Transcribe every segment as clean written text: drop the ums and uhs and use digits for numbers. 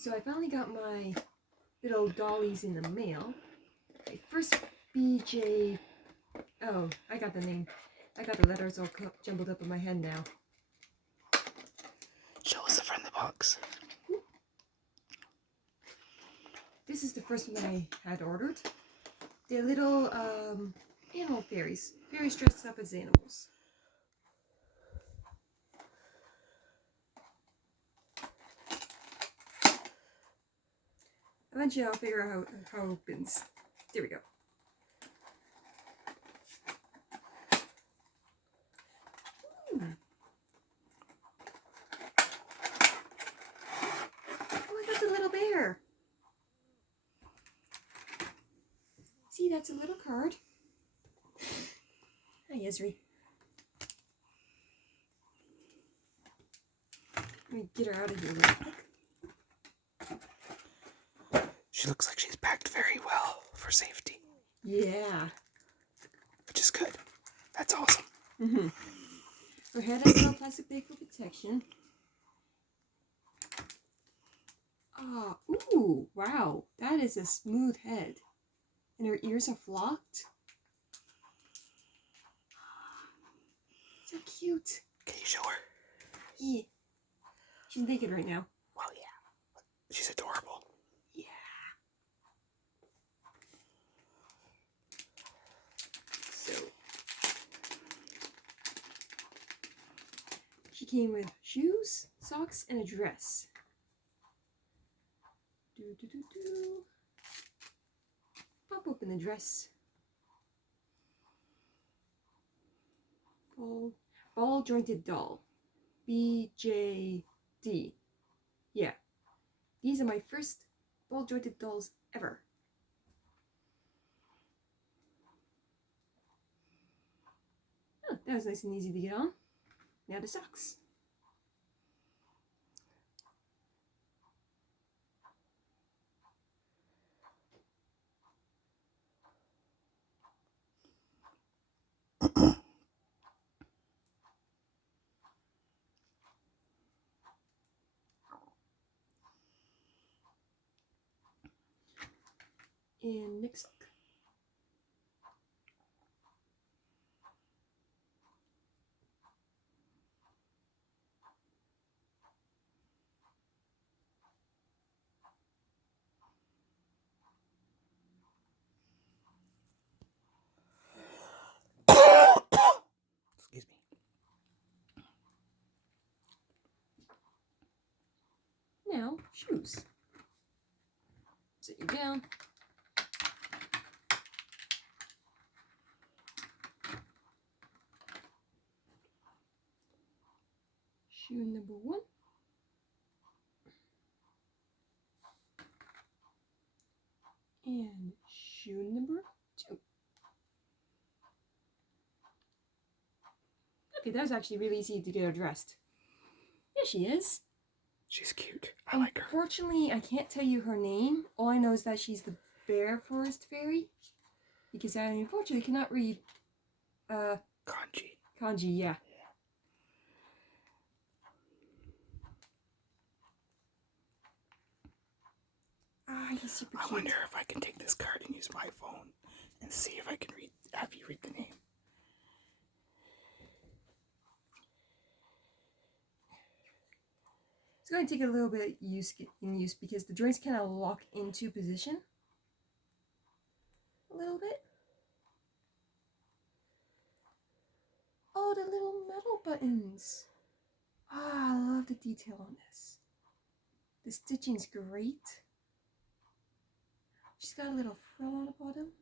So I finally got my little dollies in the mail. My first BJ... Oh, I got the name. I got the letters all jumbled up in my head now. Show us the front of the box. This is the first one I had ordered. They're little animal fairies. Fairies dressed up as animals. Eventually I'll figure out how it opens. There we go. Oh, I got the little bear. See, that's a little card. Hi, Esri. Let me get her out of here real quick. She looks like she's packed very well for safety. Yeah. Which is good. That's awesome. Mm-hmm. Her head has a little plastic bag for protection. Ah, ooh, wow. That is a smooth head. And her ears are flocked. So cute. Can you show her? Yeah. She's naked right now. Well, yeah. She's adorable. Yeah. So, she came with shoes, socks, and a dress. Pop open the dress. Ball jointed doll. BJD. Yeah. These are my first ball jointed dolls ever. Oh, that was nice and easy to get on. Now the socks. And next sock. Excuse me. Now, shoes. Sit you down. Shoe number 1. And shoe number 2. Okay, that was actually really easy to get her dressed. There she is. She's cute. I like her. Unfortunately, I can't tell you her name. All I know is that she's the bear forest fairy. Because I unfortunately cannot read Kanji. kanji, yeah. Ah, he's super cute. I wonder if I can take this card and use my phone and see if I can have you read the name. It's going to take a little bit of use because the joints kind of lock into position. A little bit. Oh, the little metal buttons. Ah, I love the detail on this. The stitching's great. She's got a little frill on the bottom.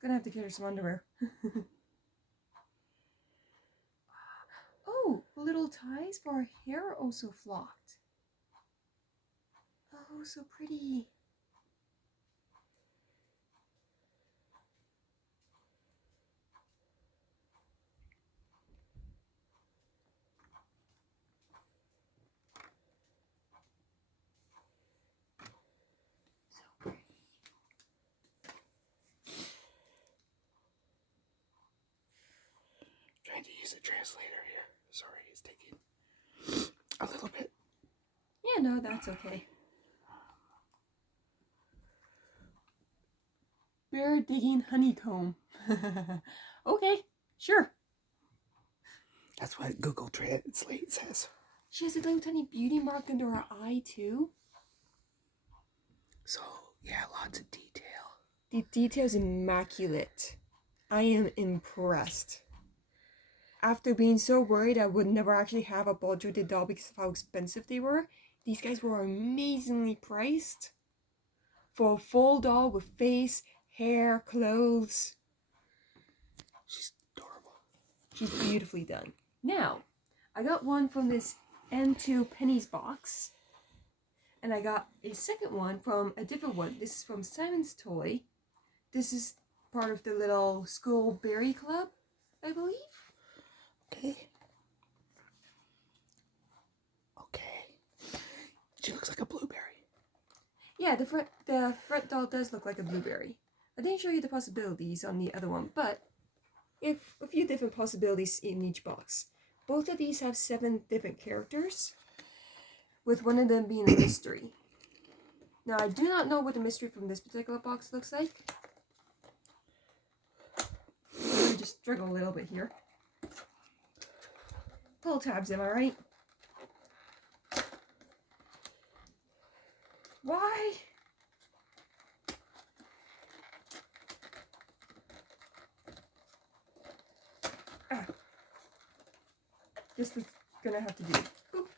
Gonna have to get her some underwear. Oh, little ties for her hair are also flocked. Oh, so pretty. So pretty. Trying to use a translator here. Sorry, it's taking a little bit. Yeah, no, that's okay. Bear digging honeycomb. Okay, sure. That's what Google Translate says. She has a little tiny beauty mark under her eye, too. So, yeah, lots of detail. The detail's immaculate. I am impressed. After being so worried I would never actually have a BJD doll because of how expensive they were, these guys were amazingly priced. For a full doll with face, hair, clothes. She's adorable. She's beautifully done. Now, I got one from this Antu pennies box. And I got a second one from a different one. This is from Simon's Toy. This is part of the little school berry club, I believe. Okay. She looks like a blueberry. Yeah, the front doll does look like a blueberry. I didn't show you the possibilities on the other one, but if a few different possibilities in each box. Both of these have 7 different characters, with one of them being a mystery. Now, I do not know what the mystery from this particular box looks like. Let me just struggle a little bit here. Pull tabs, am I right? Why? This is gonna have to do. Oop.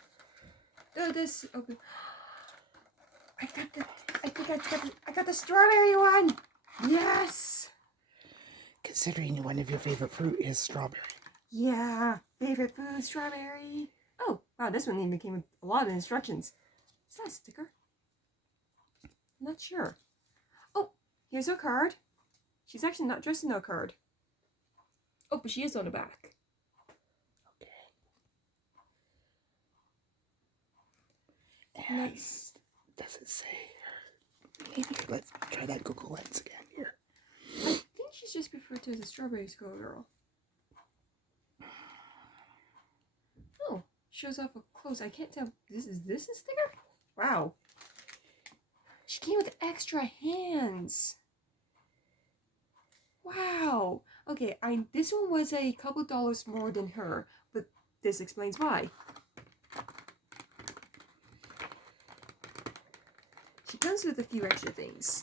Oh, this. Okay. I got the strawberry one. Yes. Considering one of your favorite fruit is strawberry. Yeah, favorite food, strawberry. Oh, wow, this one even came with a lot of instructions. Is that a sticker? I'm not sure. Oh, here's her card. She's actually not dressed in her card. Oh, but she is on the back. And Nice. does it say? Maybe let's try that Google Lens again here. I think she's just referred to as a strawberry schoolgirl. Oh, shows off her clothes. I can't tell. Is this a sticker? Wow. She came with extra hands. Wow. Okay, this one was a couple dollars more than her, but this explains why. She comes with a few extra things.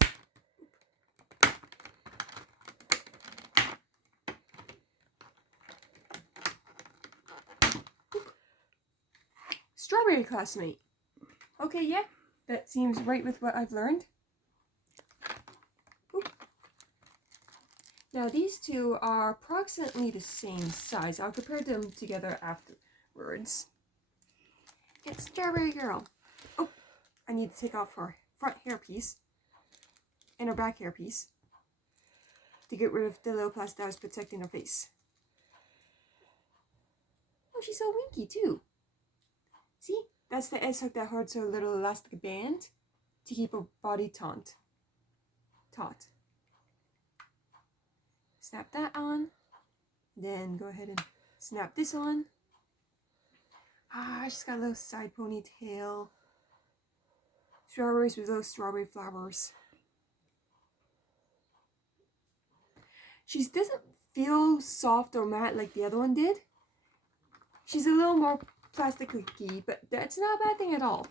Strawberry classmate. Okay, yeah, that seems right with what I've learned. Oop. Now these two are approximately the same size. I'll compare them together afterwards. It's Strawberry Girl. Oh, I need to take off her front hairpiece and her back hairpiece to get rid of the little plastic that was protecting her face. Oh, she's so winky too. See? That's the edge hook that holds her little elastic band to keep her body taut. Snap that on. Then go ahead and snap this on. Ah, she's got a little side ponytail. Strawberries with those strawberry flowers. She doesn't feel soft or matte like the other one did. She's a little more plasticky, but that's not a bad thing at all.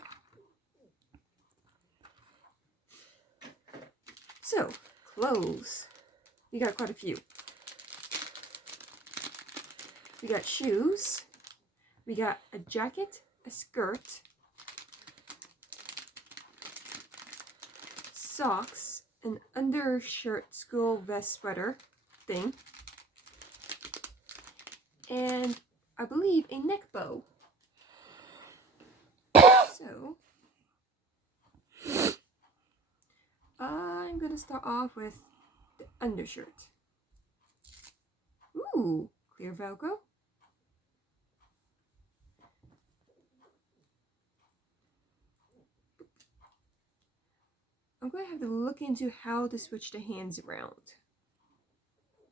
So, clothes. We got quite a few. We got shoes. We got a jacket, a skirt, socks, an undershirt school vest sweater thing, and I believe a neck bow. So, I'm gonna start off with the undershirt. Ooh, clear Velcro. I'm going to have to look into how to switch the hands around,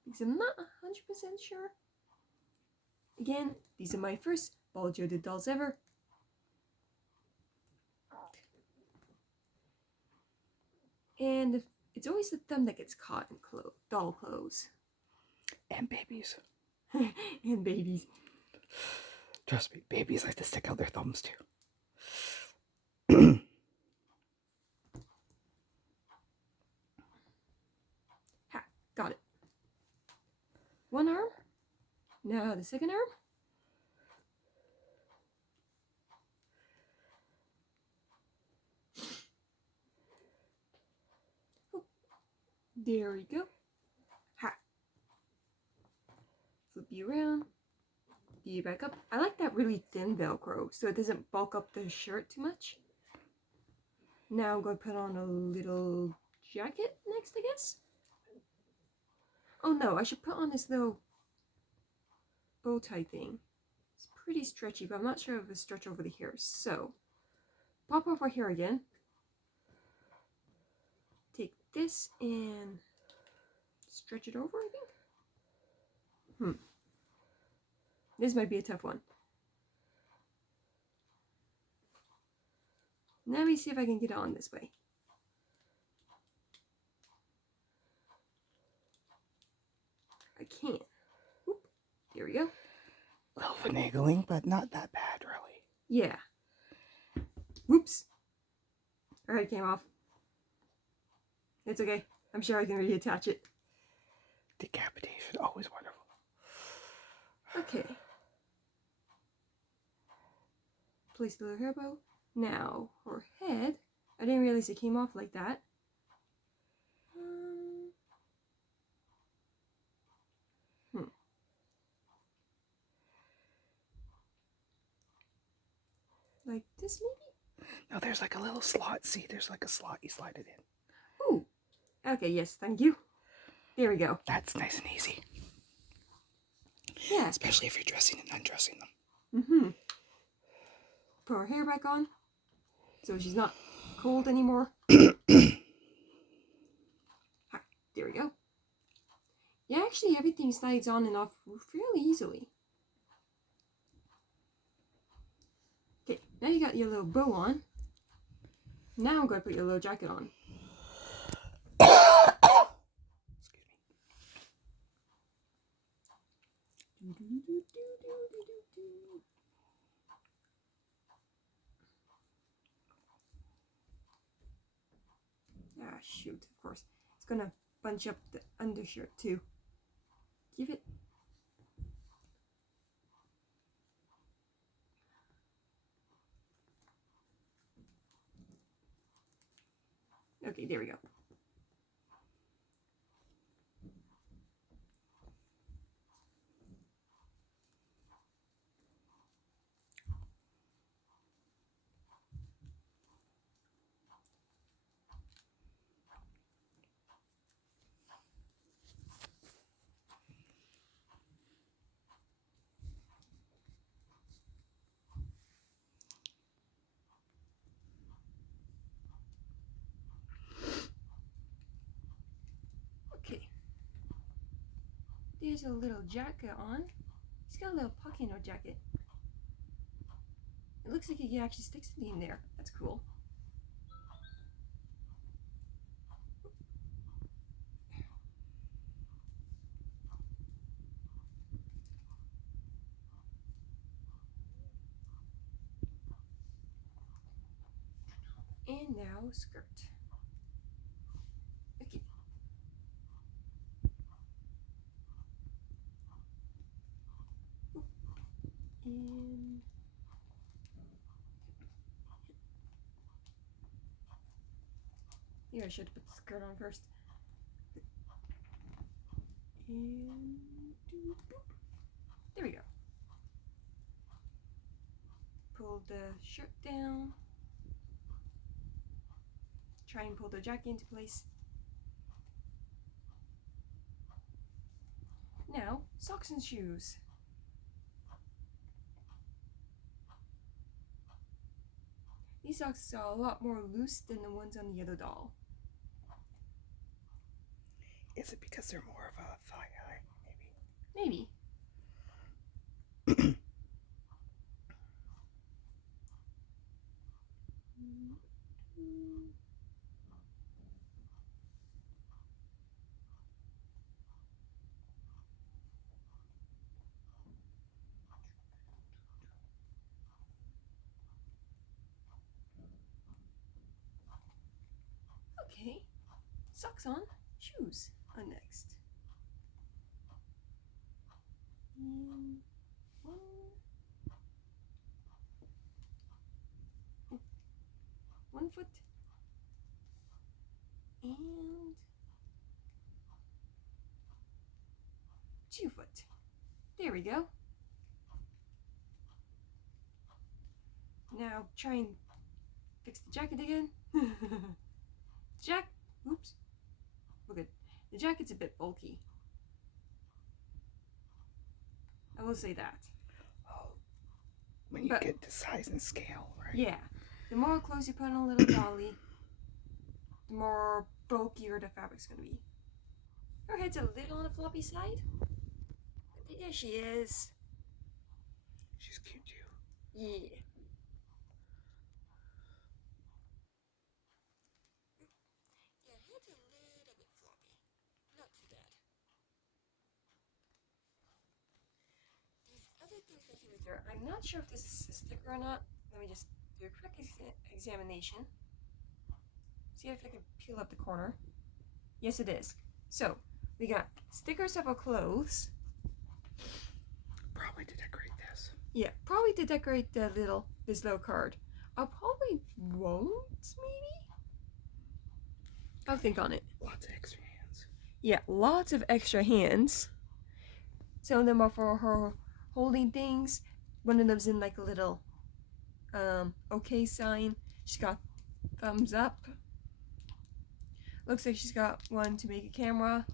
because I'm not 100% sure. Again, these are my first BJD dolls ever. And it's always the thumb that gets caught in doll clothes. And babies. And babies. Trust me, babies like to stick out their thumbs too. Ha, got it. One arm. Now the second arm. Oh, there we go. Ha. Flip you around. You back up. I like that really thin Velcro so it doesn't bulk up the shirt too much. Now I'm going to put on a little jacket next, I guess. Oh no, I should put on this little bow tie thing. It's pretty stretchy, but I'm not sure if it'll stretch over the hair. So, pop over here again. Take this and stretch it over, I think. This might be a tough one. Let me see if I can get it on this way. I can't. Oop, there we go. A little finagling, but not that bad, really. Yeah. Whoops. Alright, it came off. It's okay. I'm sure I can reattach it. Decapitation, always wonderful. Okay. Place the little hair bow. Now, her head. I didn't realize it came off like that. Like this, maybe? No, there's like a little slot. See, there's like a slot. You slide it in. Ooh. Okay, yes, thank you. There we go. That's nice and easy. Yeah. Especially if you're dressing and undressing them. Mm-hmm. Put her hair back on. So she's not cold anymore. Ha, there we go. Yeah, actually everything slides on and off fairly easily. Okay, now you got your little bow on. Now I'm going to put your little jacket on. Ah, shoot, of course. It's going to bunch up the undershirt too. Give it. Okay, there we go. Okay. There's a little jacket on. He's got a little pocket in our jacket. It looks like he actually sticks it in there. That's cool. And now skirt. Okay. And yeah, I should put the skirt on first. And boop. There we go. Pull the shirt down. Try and pull the jacket into place. Now, socks and shoes. These socks are a lot more loose than the ones on the other doll. Is it because they're more of a thigh high, maybe? Maybe. socks on, shoes on next. And one foot and 2 foot. There we go. Now try and fix the jacket again. Oops. We're good. The jacket's a bit bulky. I will say that. Oh, when you get the size and scale, right? Yeah. The more clothes you put on a little dolly, the more bulkier the fabric's gonna be. Her head's a little on the floppy side. But there she is. She's cute too. Yeah. Yeah, head's a little bit floppy. Not too bad. These other things that he was there, I'm not sure if this is a sticker or not. Let me just do a quick examination. See if I can peel up the corner. Yes, it is. So, we got stickers of our clothes. Probably to decorate this. Yeah, probably to decorate this little card. I probably won't, maybe? I'll think on it. Lots of extra hands. Yeah, lots of extra hands. Some of them are for her holding things. One of them's in like a little okay sign. She's got thumbs up. Looks like she's got one to make a camera.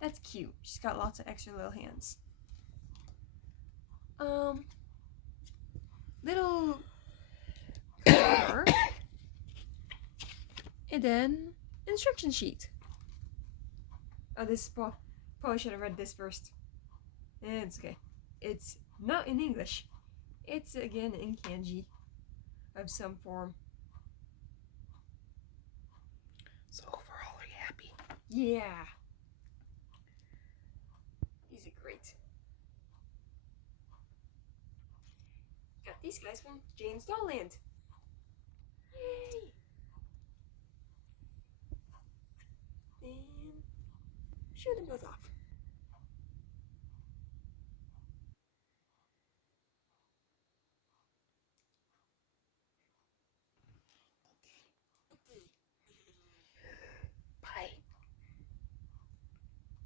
That's cute. She's got lots of extra little hands. Little cover. And then instruction sheet. Oh, this probably should have read this first. It's okay. It's not in English. It's again in kanji of some form. So overall, are you happy? Yeah. These are great. Got these guys from Jane's Dollland. Yay! And show them both off.